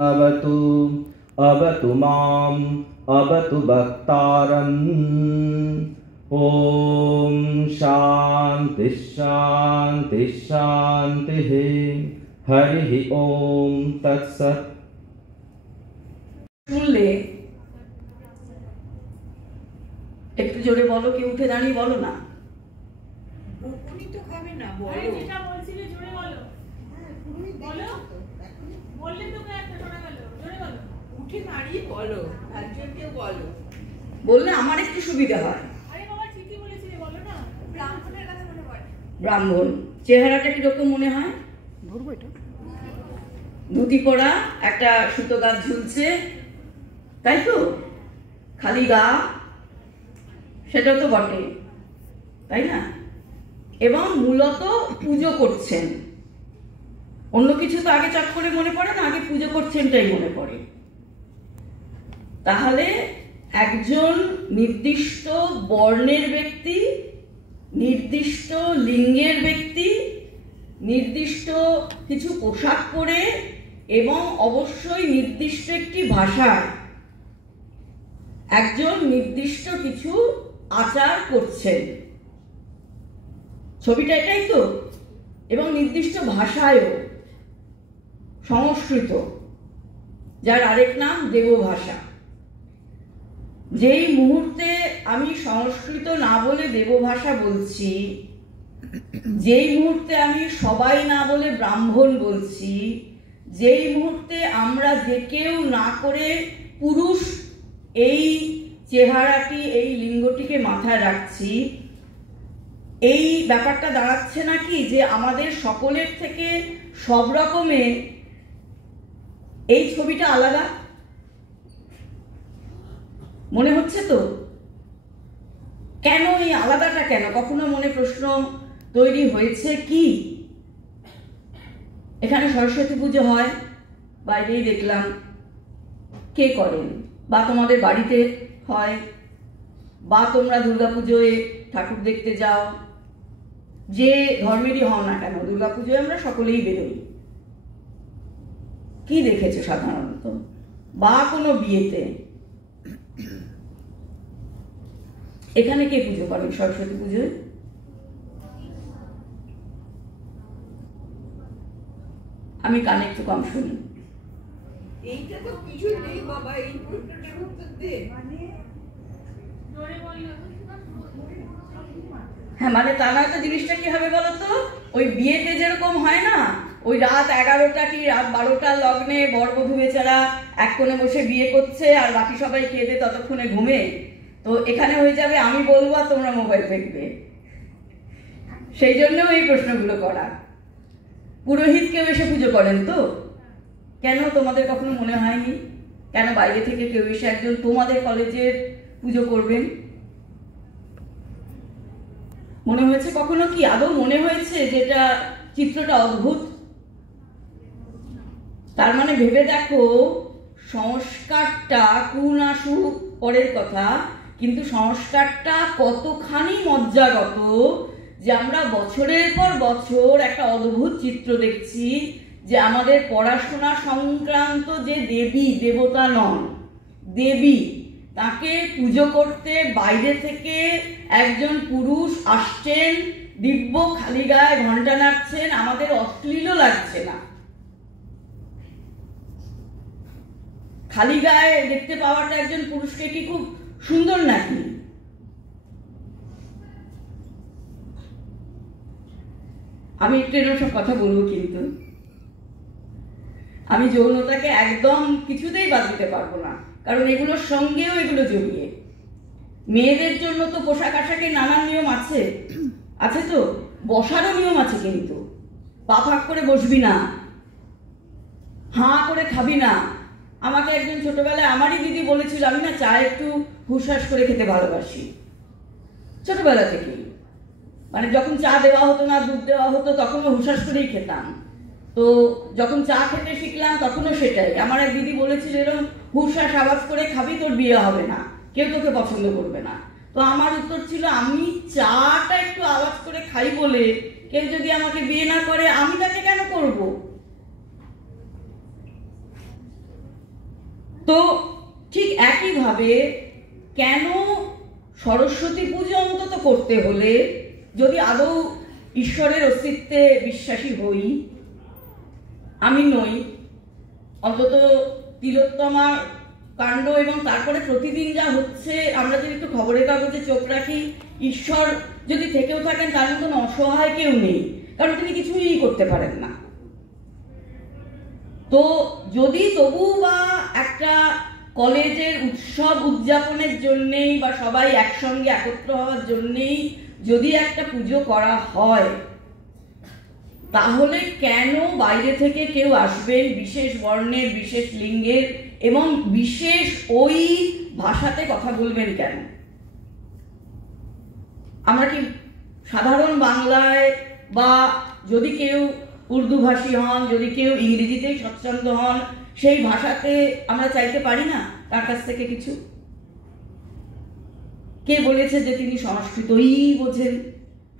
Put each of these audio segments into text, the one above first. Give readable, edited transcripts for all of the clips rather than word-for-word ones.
अवतु अवतु माम् अवतु भक्तारम्। ओम शांति शांति शांति। हरि ओम तत्सत्। শুনলে একটু জোরে বলো, কি উঠে দাঁড়িয়ে বলো না। বকুনি তো খাবে না, বলো। আরে যেটা বলছিলে জোরে বলো। বলো, বললে তো একটা শোনা গেল, জোরে বলো। উঠে দাঁড়িয়ে বলো, একজন কেউ বলো। বললে আমার একটু সুবিধা হয়। আরে বাবা ঠিকই বলেছিলে, বলো না। ব্রাহ্মণের কথা মনে পড়ে। ব্রাহ্মণ চেহারাটা কিরকম মনে হয়? ধরবো এটা। ধুতি পরা, একটা সুতো গাছ ঝুলছে, তাই তো? খালি গা, সেটা তো বটে, তাই না? এবং মূলত পুজো করছেন। অন্য কিছু তো আগে চট করে মনে পড়ে না, আগে পুজো করছেনটাই মনে পড়ে। তাহলে একজন নির্দিষ্ট বর্ণের ব্যক্তি, নির্দিষ্ট লিঙ্গের ব্যক্তি, নির্দিষ্ট কিছু পোশাক পরে এবং অবশ্যই নির্দিষ্ট একটি ভাষায় একজন নির্দিষ্ট কিছু আচার করছেন। ছবিটা এটাই তো। এবং নির্দিষ্ট ভাষায়ও, সংস্কৃত, যার আরেক নাম দেবভাষা। যেই মুহূর্তে আমি সংস্কৃত না বলে দেবভাষা বলছি, যেই মুহূর্তে আমি সবাই না বলে ব্রাহ্মণ বলছি, যেই মুহূর্তে আমরা যে কেউ না করে পুরুষ এই চেহারাটি, এই লিঙ্গটিকে মাথায় রাখছি, এই ব্যাপারটা দাঁড়াচ্ছে নাকি যে আমাদের সকলের থেকে সব রকমের এই ছবিটা আলাদা মনে হচ্ছে তো? কেন এই আলাদাটা কেন? কখনো মনে প্রশ্ন তৈরি হয়েছে কি? এখানে সরস্বতী পুজো হয়, বাইরেই দেখলাম, কে করেন? বা তোমাদের বাড়িতে হয়, বা তোমরা দুর্গাপুজোয় ঠাকুর দেখতে যাও, যে ধর্মেরই হও না কেন, দুর্গাপুজোয় আমরা সকলেই বেরোই। কি দেখেছো সাধারণত? বা কোনো বিয়েতে? এখানে কে পুজো করেন সরস্বতী পুজোয়? আমি কানে একটু কম শুনি। এইটা তো কিছু নেই বাবা, এই প্রশ্নটার উত্তর দে। জোরে বললে। হ্যাঁ, মানে তা নয়তো জিনিসটা কি হবে বলো তো? ওই বিয়েতে যেরকম হয় না, ওই রাত 11টা কি রাত 12টার লগ্নে বরবধূ বেচারা এক কোণে বসে বিয়ে করছে আর বাকি সবাই খেয়ে দিয়ে ততক্ষণে ঘুমে। তো এখানে হয়ে যাবে আমি বলবো আর তোমরা মোবাইল দেখবে। সেই জন্যও এই প্রশ্নগুলো করা। পুরোহিত কেউ এসে পুজো করেন তো? কেন তোমাদের কখনো মনে হয়নি কেন বাইরে থেকে কেউ এসে একজন তোমাদের কলেজের পুজো করবেন? মনে হয়েছে কখনো? কি আদৌ মনে হয়েছে যেটা চিত্রটা অদ্ভুত? তার মানে ভেবে দেখো, সংস্কারটা কুনাশু পরের কথা, কিন্তু সংস্কারটা কতখানি মজ্জাগত যে আমরা বছরের পর বছর একটা অদ্ভুত চিত্র দেখছি যে আমাদের পড়াশোনা সংক্রান্ত যে দেবী দেবতা নন, দেবী, তাকে পুজো করতে বাইরে থেকে একজন পুরুষ আসছেন, দিব্য খালি গায়ে ঘন্টা নাড়ছেন, আমাদের অশ্লীলও লাগছে না। খালি গায়ে দেখতে পাওয়াটা একজন পুরুষকে কি খুব সুন্দর নাকি? আমি একটু এরকম সব কথা বলবো, কিন্তু আমি যৌনতাকে একদম কিছুতেই বাদ দিতে পারবো না, কারণ এগুলোর সঙ্গেও এগুলো জড়িয়ে। মেয়েদের জন্য তো পোশাক আশাকের নানান নিয়ম আছে, আছে তো, বসারও নিয়ম আছে, কিন্তু পা ফাঁক করে বসবি না, হাঁ করে খাবি না। আমাকে একজন ছোটবেলায় আমারই দিদি বলেছিল, আমি না চা একটু হুসহাস করে খেতে ভালোবাসি, ছোটবেলা থেকেই। মানে যখন চা দেওয়া হতো না, দুধ দেওয়া হতো, তখনও হুসহাস করেই খেতাম। তো যখন চা খেতে শিখলাম তখনও সেটাই। আমার এক দিদি বলেছিল, এরকম হুসহাস আওয়াজ করে খাবি, তোর বিয়ে হবে না, কেউ তোকে পছন্দ করবে না। তো আমার উত্তর ছিল, আমি চাটা একটু আওয়াজ করে খাই বলে কেউ যদি আমাকে বিয়ে না করে, আমি তাকে কেন করব? তো ঠিক একইভাবে কেন সরস্বতী পুজো অন্তত করতে হলে, যদি আদৌ ঈশ্বরের অস্তিত্বে বিশ্বাসী হই, আমি নই, অন্তত তিলোত্তমার কাণ্ড এবং তারপরে প্রতিদিন যা হচ্ছে, আমরা যদি একটু খবরের কাগজে চোখ রাখি, ঈশ্বর যদি থেকেও থাকেন তার মতন অসহায় কেউ নেই, কারণ তিনি কিছুই করতে পারেন না। তো যদি তবু বা একটা কলেজের উৎসব উদযাপনের জন্যেই বা সবাই একসঙ্গে একত্র হওয়ার জন্যেই যদি একটা পুজো করা হয়, তাহলে কেন বাইরে থেকে কেউ আসবেন বিশেষ বর্ণের, বিশেষ লিঙ্গের এবং বিশেষ ওই ভাষাতে কথা বলবেন কেন? আমরা কি সাধারণ বাংলায় বা যদি কেউ উর্দু ভাষী হন, যদি কেউ ইংরেজিতেই স্বচ্ছন্দ হন, সেই ভাষাতে আমরা চাইতে পারি না তার কাছ থেকে কিছু? কে বলেছে যে তিনি সংস্কৃতই বোঝেন?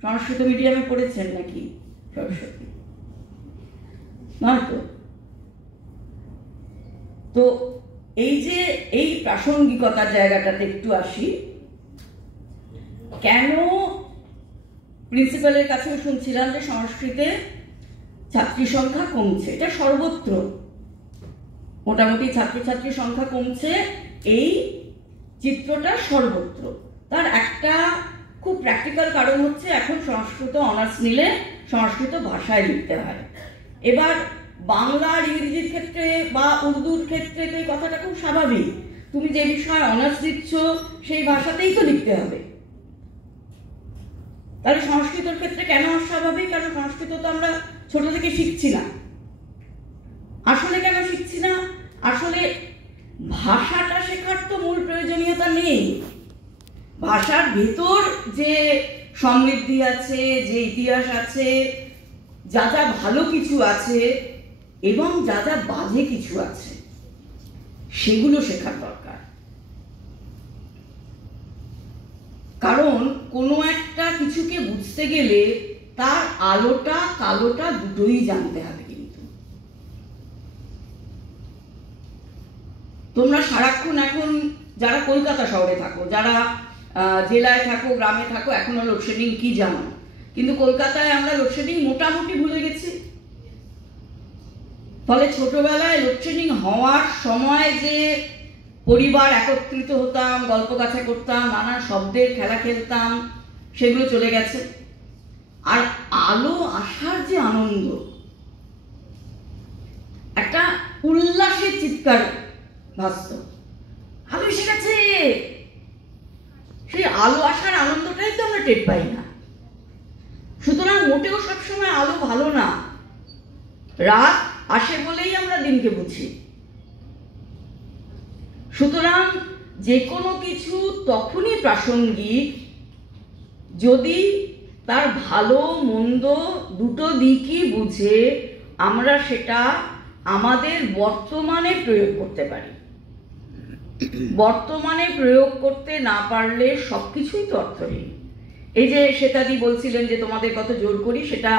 সংস্কৃত মিডিয়ামে পড়েছেন নাকি সরস্বতী? নয় তো। তো এই যে এই প্রাসঙ্গিকতার জায়গাটাতে একটু আসি। কেন প্রিন্সিপালের কাছেও শুনছিলাম যে সংস্কৃতে ছাত্রী সংখ্যা কমছে, এটা সর্বত্র মোটামুটি ছাত্রছাত্রীর সংখ্যা কমছে, এই চিত্রটা সর্বত্র। তার একটা খুব প্র্যাকটিক্যাল কারণ হচ্ছে এখন সংস্কৃত অনার্স নিলে সংস্কৃত ভাষায় লিখতে হয়। এবার বাংলা আর ইংরেজির ক্ষেত্রে বা উর্দুর ক্ষেত্রে তো এই কথাটা খুব স্বাভাবিক, তুমি যে বিষয়ে অনার্স দিচ্ছ সেই ভাষাতেই তো লিখতে হবে। তাহলে সংস্কৃতর ক্ষেত্রে কেন অস্বাভাবিক? কারণ সংস্কৃত তো আমরা ছোট থেকে শিখছি না। আসলে কেন শিখছি না? আসলে ভাষাটা শেখার তো মূল প্রয়োজনীয়তা নেই। ভাষার ভেতর যে সমৃদ্ধি আছে, যে ইতিহাস আছে, যা যা ভালো কিছু আছে এবং যা যা বাজে কিছু আছে, সেগুলো শেখার দরকার। কারণ কোনো একটা কিছুকে বুঝতে গেলে তার আলোটা কালোটা দুটোই জানতে হবে। কিন্তু তোমরা সারাক্ষণ এখন যারা কলকাতা শহরে থাকো, যারা জেলায় থাকো, গ্রামে থাকো, এখনো লোডশেডিং কি জানো, কিন্তু কলকাতায় আমরা লোডশেডিং মোটামুটি ভুলে গেছি। ফলে ছোটবেলায় লোডশেডিং হওয়ার সময় যে পরিবার একত্রিত হতাম, গল্প কথা করতাম, নানা শব্দের খেলা খেলতাম, সেগুলো চলে গেছে। আর আলো আসার যে আনন্দ, একটা উল্লাসের চিৎকার ভাসত, আলো এসে গেছে, সেই আলো আসার আনন্দটাই তো আমরা টের পাই না। সুতরাং মোটেও সবসময় আলো ভালো না, রাত আসে বলেই আমরা দিনকে বুঝি। সুতরাং যে কোনো কিছু তখনই প্রাসঙ্গিক যদি তার ভালো মন্দ দুটো দিকই বুঝে আমরা সেটা আমাদের বর্তমানে প্রয়োগ করতে পারি। বর্তমানে প্রয়োগ করতে না পারলে সবকিছুই তো অর্থহীন। এই যে শ্বেতাদি বলছিলেন যে তোমাদের কত জোর করি, সেটা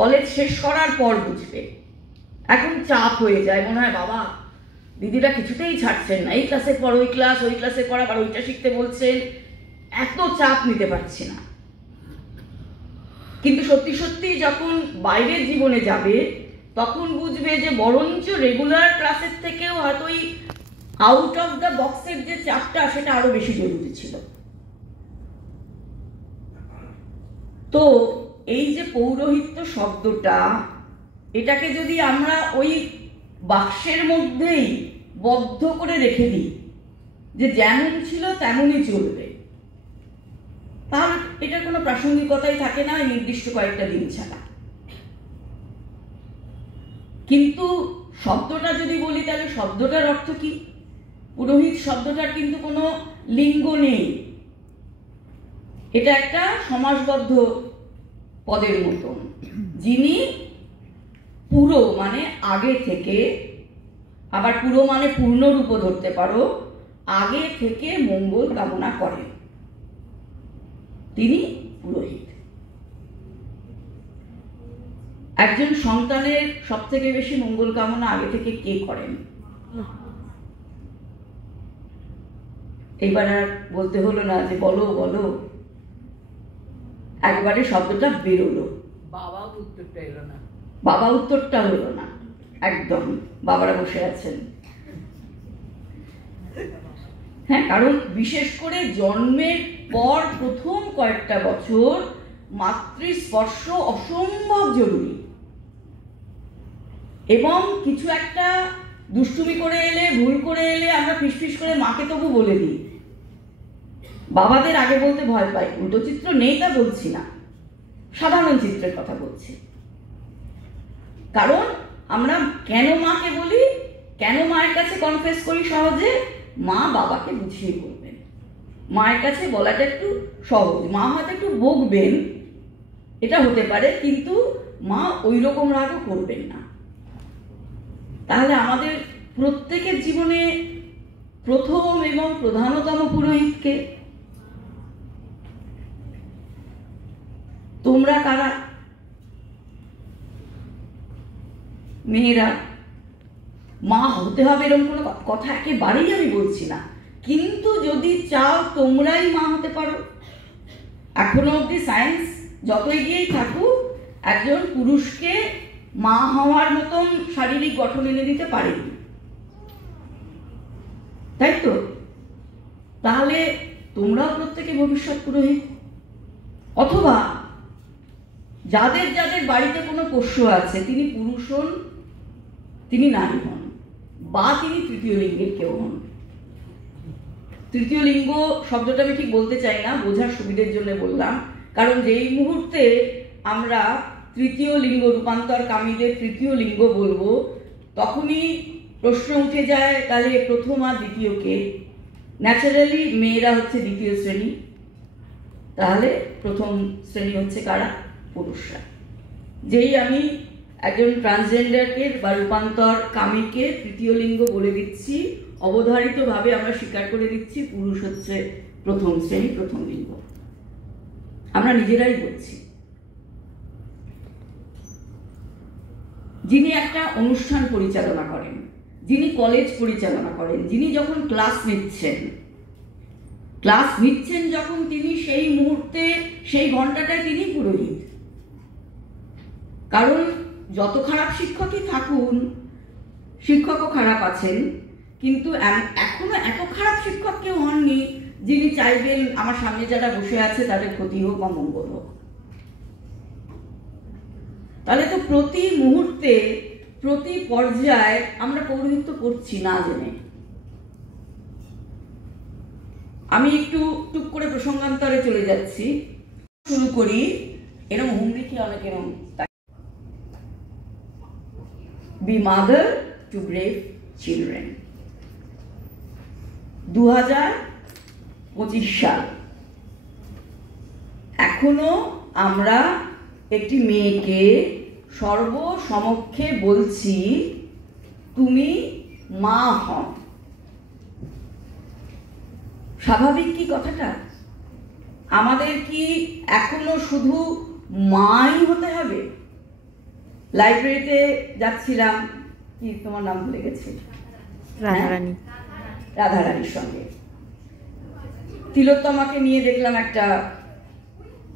কলেজ শেষ করার পর বুঝবে। এখন চাপ হয়ে যায়, মনে হয় বাবা দিদিরা কিছুতেই ছাড়ছেন না, এই ক্লাসের পর ওই ক্লাস, ওই ক্লাসের পর আবার ওইটা শিখতে বলছেন, এত চাপ নিতে পারছি না। কিন্তু সত্যি সত্যি যখন বাইরের জীবনে যাবে তখন বুঝবে যে বরঞ্চ রেগুলার ক্লাসের থেকেও হয়তো ওই আউট অফ দ্য বক্সের যে চাপটা সেটা আরো বেশি জরুরি ছিল। তো এই যে পৌরোহিত্য শব্দটা, এটাকে যদি আমরা ওই বাক্সের মধ্যেই বদ্ধ করে রেখে দিই যে যেমন ছিল তেমনই চলবে, তাহলে এটার কোনো প্রাসঙ্গিকতাই থাকে না ওই নির্দিষ্ট কয়েকটা দিন ছাড়া। কিন্তু শব্দটা যদি বলি তাহলে শব্দটার অর্থ কি? পুরোহিত শব্দটার কিন্তু কোনো লিঙ্গ নেই, এটা একটা সমাসবদ্ধ পদের মতন। যিনি পুরো মানে আগে থেকে, আবার পুরো মানে পূর্ণরূপ ধরতে পারো, আগে থেকে মঙ্গল কামনা করেন, তিনি পুরোহিত। একজন সন্তানের সব থেকে বেশি মঙ্গল কামনা আগে থেকে কে করেন? এইবার আর বলতে হলো না যে বলো বলো, একবারে শব্দটা বেরোলো। বাবা উত্তরটা এলো না, বাবা উত্তরটা হলো না, একদম বাবারা বসে আছেন। হ্যাঁ, কারণ বিশেষ করে জন্মের পর প্রথম কয়েকটা বছর মাতৃস্পর্শ অসম্ভব জরুরি। এবং কিছু একটা দুষ্টুমি করে এলে, ভুল করে এলে আমরা ফিসফিস করে মাকে তবু বলে দিই, বাবাদের আগে বলতে ভয় পাই। উল্টো চিত্র নেই তা বলছি না, সাধারণ চিত্রের কথা বলছি। কারণ আমরা কেন মাকে বলি, কেন মায়ের কাছে কনফেস করি সহজে, মা বাবাকে বুঝিয়ে বলবেন। মায়ের কাছে বলাটা একটু সহজ, মা হয়তো একটু বকবেন, এটা হতে পারে, কিন্তু মা ওই রকম রাগও করবেন না। তাহলে আমাদের প্রত্যেকের জীবনে প্রথম এবং প্রধানতম পুরোহিতকে তোমরা কারা? মেয়েরা। মা হতে হবে এরকম কোনো কথা একেবারেই আমি বলছি না, কিন্তু যদি চাও তোমরাই মা হতে পারো। এখনো অবধি সায়েন্স যত এগিয়েই থাকুক, একজন পুরুষকে মা হওয়ার মতন শারীরিক গঠন এনে দিতে পারেনি, তাই তো? তাহলে তোমরাও প্রত্যেকে ভবিষ্যৎ পুরোহিত। অথবা যাদের যাদের বাড়িতে কোনো পোষ্য আছে, তিনি পুরুষ হন, তিনি নারী হন, বা তিনি তৃতীয় লিঙ্গের কেউ হন। তৃতীয় লিঙ্গ শব্দটা আমি ঠিক বলতে চাই না, বোঝার সুবিধের জন্য বললাম। কারণ যেই মুহূর্তে আমরা তৃতীয় লিঙ্গ, রূপান্তর কামীদের তৃতীয় লিঙ্গ বলবো, তখনই প্রশ্ন উঠে যায়, তাহলে প্রথম আর দ্বিতীয় কে? ন্যাচারালি মেয়েরা হচ্ছে দ্বিতীয় শ্রেণী, তাহলে প্রথম শ্রেণী হচ্ছে কারা? পুরুষরা। যেই আমি একজন ট্রান্সজেন্ডারকে বা রূপান্তর কামীকে তৃতীয় লিঙ্গ বলে দিচ্ছি, অবধারিতভাবে আমরা স্বীকার করে দিচ্ছি পুরুষ হচ্ছে প্রথম শ্রেণী, প্রথম লিঙ্গ। আমরা নিজেরাই বলছি। যিনি একটা অনুষ্ঠান পরিচালনা করেন, যিনি কলেজ পরিচালনা করেন, যিনি যখন ক্লাস নিচ্ছেন যখন, তিনি সেই মুহূর্তে, সেই ঘন্টাটায় তিনি পুরোহিত। কারণ যত খারাপ শিক্ষকই থাকুন, শিক্ষকও খারাপ আছেন, কিন্তু এখনো এত খারাপ শিক্ষক কেউ হননি যিনি চাইবেন আমার সামনে যারা বসে আছে তাদের ক্ষতি হোক বা মঙ্গল হোক। তাহলে তো প্রতি মুহূর্তে, প্রতি পর্যায়ে আমরা পৌরোহিত্য করছি না জেনে। আমি একটু টুক করে প্রসঙ্গান্তরে চলে যাচ্ছি, শুরু করি। এরকম হুমড়ি খেয়ে অনেক এরকম, Be mother to brave children। 2025 সাল, এখনো আমরা একটি মেয়েকে সর্বসমক্ষে বলছি তুমি মা হও। স্বাভাবিক কি কথাটা? আমাদের কি এখনো শুধু মাই হতে হবে? লাইব্রেরিতে যাচ্ছিলাম, কি তোমার নাম ভুলে গেছি, রাধারানী, রাধারানীর সঙ্গে তিলোত্তমাকে নিয়ে দেখলাম একটা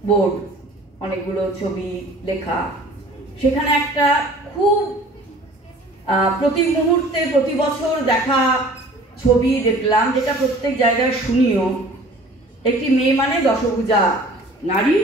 বোর্ড, অনেকগুলো ছবি লেখা। সেখানে একটা খুব প্রতি মুহূর্তে, প্রতি বছর দেখা ছবি দেখলাম, যেটা প্রত্যেক জায়গায় শুনিও। একটি মেয়ে মানে দশভুজা নারী,